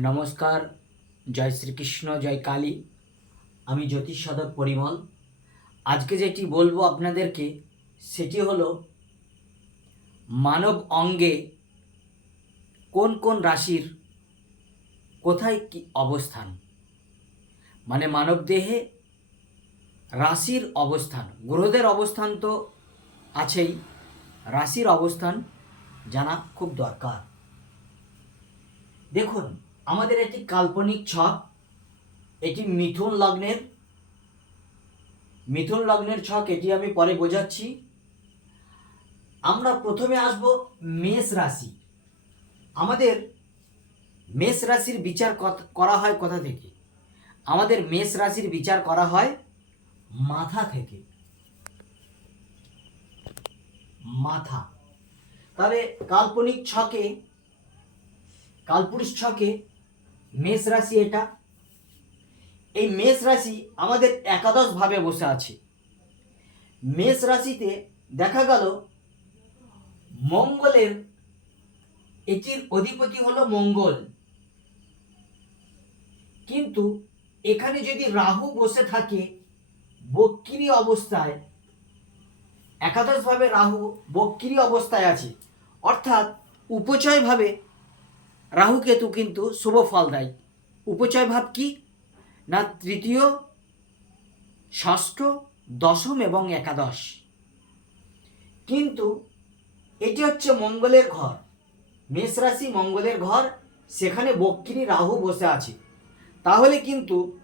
নমস্কার, জয় শ্রীকৃষ্ণ, জয় কালী। আমি জ্যোতিষ সাধক পরিমল। আজকে যেটি বলব আপনাদেরকে, সেটি হলো মানব অঙ্গে কোন কোন রাশির কোথায় কি অবস্থান? মানে মানব দেহে রাশির অবস্থান, গ্রহদের অবস্থান তো আছেই, রাশির অবস্থান জানা খুব দরকার। দেখুন আমাদের একটি কাল্পনিক ছক এটি মিথুন লগ্নের মিথুন লগ্নের ছক এটি আমি পরে বোঝাচ্ছি। আমরা প্রথমে আসব মেষ রাশি। আমাদের মেষ রাশির বিচার করা হয় কোথা থেকে? আমাদের মেষ রাশির বিচার করা হয় মাথা থেকে। মাথা। তাহলে কাল্পনিক ছকে কালপুরুষ ছকে মেষ রাশি এটা। এই মেষ রাশি আমাদের একাদশ ভাবে বসে আছে। মেষ রাশিতে দেখা গেল, মঙ্গলের এটির অধিপতি হলো মঙ্গল। কিন্তু এখানে যদি রাহু বসে থাকে বক্কিরি অবস্থায় একাদশভাবে রাহু বক্কিরি অবস্থায় আছে। অর্থাৎ উপচয়ভাবে রাহু কেতু কিন্তু শুভ ফল দেয়। উপচয় ভাব কি? না তৃতীয়, ষষ্ঠ, দশম এবং একাদশ। কিন্তু এটি হচ্ছে মঙ্গলের ঘর। মেষ রাশি মঙ্গলের ঘর, সেখানে বক্কিনী রাহু বসে আছে। তাহলে কিন্তু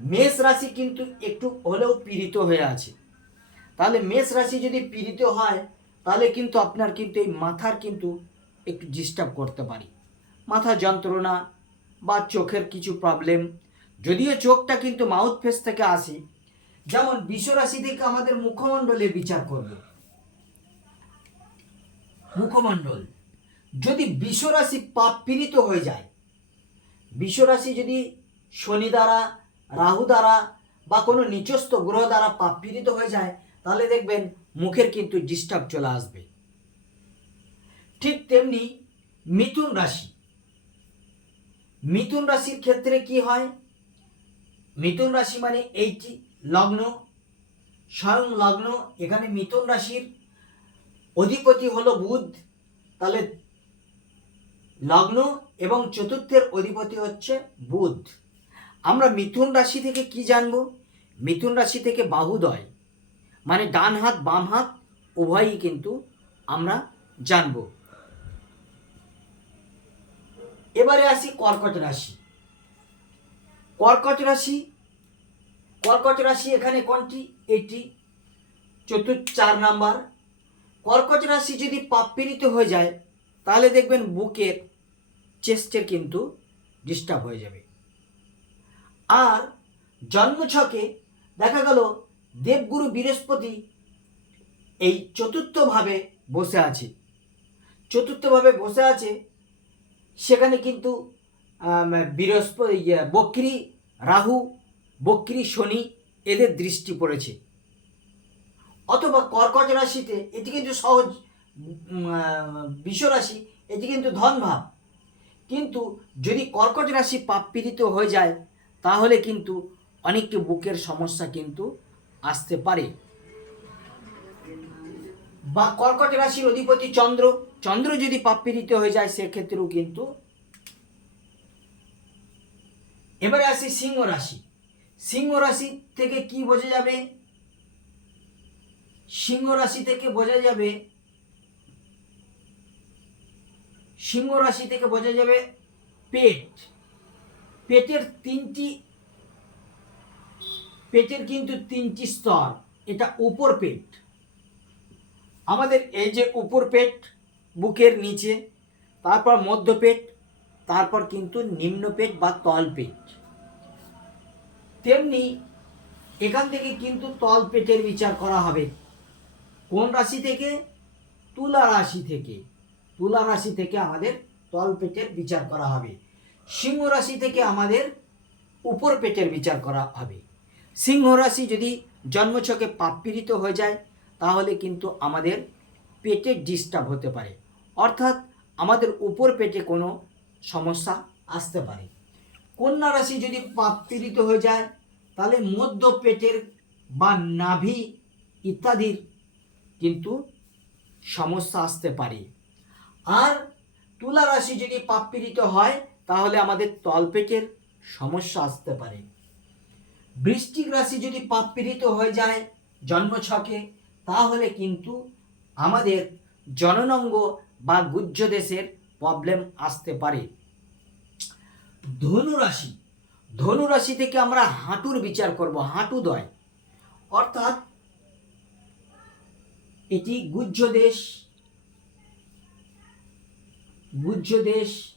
মেষ রাশি কিন্তু একটু হলেও পীড়িত হয়ে আছে। তাহলে মেষ রাশি যদি পীড়িত হয়, তাহলে কিন্তু আপনার কিন্তু এই মাথার কিন্তু একটু ডিস্টার্ব করতে পারি। মাথা যন্ত্রণা বা চোখের কিছু প্রবলেম যদিও চোখটা কিন্তু মাউথ ফেস থেকে আসে। যেমন বিশ্বরাশি থেকে আমাদের মুখমণ্ডলের বিচার করব। মুখমণ্ডল। যদি বিশ্বরাশি পাপ পীড়িত হয়ে যায়, বিশ্বরাশি যদি শনি দ্বারা, রাহু দ্বারা বা কোনো নিচস্থ গ্রহ দ্বারা পাপ পীড়িত হয়ে যায়, তাহলে দেখবেন মুখের কিন্তু ডিস্টার্ব চলে আসবে। ঠিক তেমনি মিথুন রাশি। মিথুন রাশির ক্ষেত্রে কি হয়? মিথুন রাশি মানে এইটি লগ্ন, স্বয়ং লগ্ন, এখানে মিথুন রাশির অধিপতি হলো বুধ। তাহলে লগ্ন এবং চতুর্থের অধিপতি হচ্ছে বুধ। আমরা মিথুন রাশি থেকে কি জানব? মিথুন রাশি থেকে বাহুদয় মানে ডান হাত, বাম হাত, উভয়ই কিন্তু আমরা জানব। এবারে আসি কর্কট রাশি? কর্কট রাশি? কর্কট রাশি এখানে কোনটি? এটি। চতুর্থ চার নাম্বার। কর্কট রাশি যদি পাপ্পীড়িত হয়ে যায়, তাহলে দেখবেন বুকের চেস্টের কিন্তু ডিস্টার্ব হয়ে যাবে। আর জন্মছকে দেখা গেল দেবগুরু বৃহস্পতি এই চতুর্থভাবে বসে আছে। চতুর্থভাবে বসে আছে সেখানে কিন্তু বৃহস্পতি ইয়ে, বক্রি রাহু বক্রি শনি এদের দৃষ্টি পড়েছে। অথবা কর্কট রাশিতে এটি কিন্তু সহজ বিষ রাশি এটি কিন্তু ধন ভাব কিন্তু যদি কর্কট রাশি পাপ পীড়িত হয়ে যায় তাহলে কিন্তু অনেকটি বুকের সমস্যা কিন্তু আসতে পারে। বা কর্কট রাশির অধিপতি চন্দ্র চন্দ্র যদি পাপ্পীড়িত হয়ে যায়, সেক্ষেত্রেও কিন্তু এবারে আসি সিংহ রাশি। সিংহ রাশি থেকে কি বোঝা যাবে? সিংহ রাশি থেকে বোঝা যাবে, সিংহ রাশি থেকে বোঝা যাবে পেট। পেটের তিনটি, পেটের কিন্তু তিনটি স্তর। এটা উপর পেট। আমাদের এই যে উপর পেট বুকের নিচে, তারপর মধ্য পেট তারপর কিন্তু নিম্ন পেট বা তল পেট তেমনি এখান থেকে কিন্তু তল পেটের বিচার করা হবে। কোন রাশি থেকে? তুলা রাশি থেকে। তুলা রাশি থেকে আমাদের তল পেটের বিচার করা হবে। সিংহ রাশি থেকে আমাদের উপর পেটের বিচার করা হবে। সিংহ রাশি যদি জন্মছকে পাপ্পীড়িত হয়ে যায়, তাহলে কিন্তু আমাদের পেটে ডিস্টার্ব হতে পারে। অর্থাৎ আমাদের উপর পেটে কোনো সমস্যা আসতে পারে। কন্যা রাশি যদি পীড়িত হয়ে যায়, তাহলে মধ্য পেটের বা নাভি ইত্যাদির কিন্তু সমস্যা আসতে পারে। আর তুলা রাশি যদি পাপ পীড়িত হয়, তাহলে আমাদের তলপেটের সমস্যা আসতে পারে। বৃষ্টিক রাশি যদি পাপ পীড়িত হয়ে যায় জন্মছকে, তাহলে কিন্তু আমাদের জননঙ্গ বা গুজ্জ দেশের প্রবলেম আসতে পারে। ধনু রাশি। ধনু রাশি থেকে আমরা হাঁটুর বিচার করব, হাঁটু দয়। অর্থাৎ এটি গুজ্জ দেশ। গুজ্জ দেশ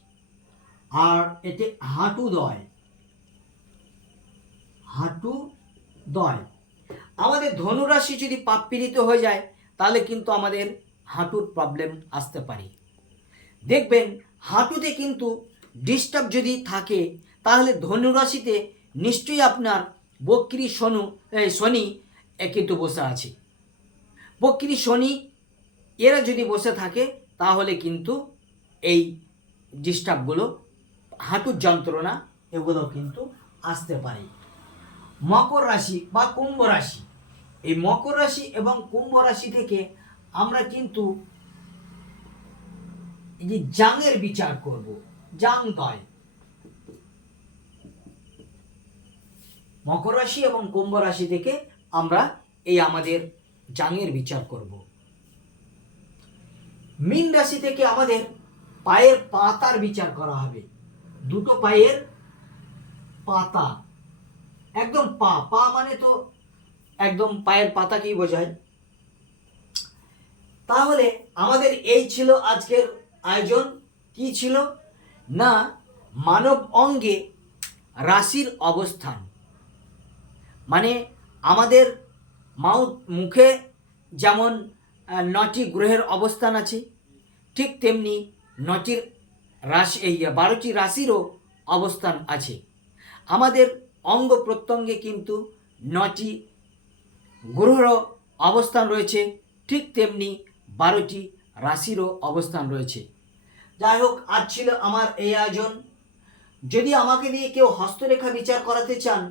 আর এটি হাঁটু দয়। হাঁটু দয়। আমাদের ধনুরাশি যদি পাপ পীড়িত হয়ে যায়, তাহলে কিন্তু আমাদের হাঁটুর প্রবলেম আসতে পারে। দেখবেন, হাঁটুতে কিন্তু ডিস্টার্ব যদি থাকে, তাহলে ধনুরাশিতে নিশ্চয়ই আপনার বক্রি শনু শনি কিন্তু বসে আছে। বক্রি শনি এরা যদি বসে থাকে, তাহলে কিন্তু এই ডিস্টার্বগুলো হাঁটুর যন্ত্রণা এগুলো কিন্তু আসতে পারে। মকর রাশি বা কুম্ভ রাশি। এই মকর রাশি এবং কুম্ভ রাশি থেকে আমরা কিন্তু এই যে জাংয়ের বিচার করব। জাং দয় মকর রাশি এবং কুম্ভ রাশি থেকে আমরা এই আমাদের জাংয়ের বিচার করব। মীন রাশি থেকে আমাদের পায়ের পাতার বিচার করা হবে। দুটো পায়ের পাতা। একদম পা। পা মানে তো একদম পায়ের পাতাকেই বোঝায়। তাহলে আমাদের এই ছিল আজকের আয়োজন। কি ছিল? না, মানব অঙ্গে রাশির অবস্থান। মানে আমাদের মাউথ মুখে যেমন নটি গ্রহের অবস্থান আছে, ঠিক তেমনি নটির রাশি, এই বারোটি রাশিরও অবস্থান আছে। আমাদের অঙ্গ প্রত্যঙ্গে কিন্তু নটি গ্রহর অবস্থান রয়েছে, ঠিক তেমনি বারোটি রাশিরও অবস্থান রয়েছে। যাই হোক আজ ছিল আমার এই আয়োজন। যদি আমাকে নিয়ে কেউ হস্তরেখা বিচার করাতে চান,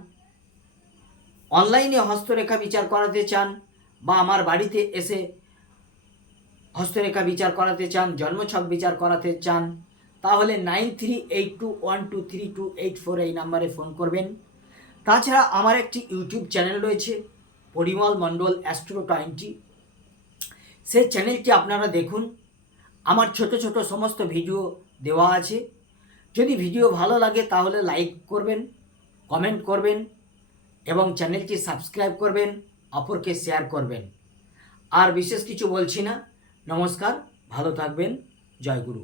অনলাইনে হস্তরেখা বিচার করাতে চান বা আমার বাড়িতে এসে হস্তরেখা বিচার করাতে চান, জন্মছক বিচার করাতে চান, তাহলে nine three eight two one two three two eight four এই নাম্বারে ফোন করবেন। তাছাড়া আমার একটি ইউটিউব চ্যানেল রয়েছে, পরিমল মণ্ডল অ্যাস্ট্রো টোয়েন্টি। সেই চ্যানেলটি আপনারা দেখুন। আমার ছোট ছোট সমস্ত ভিডিও দেওয়া আছে। যদি ভিডিও ভালো লাগে তাহলে লাইক করবেন কমেন্ট করবেন এবং চ্যানেলটি সাবস্ক্রাইব করবেন, অপরকে শেয়ার করবেন। আর বিশেষ কিছু বলছি না। নমস্কার, ভালো থাকবেন। জয় গুরু।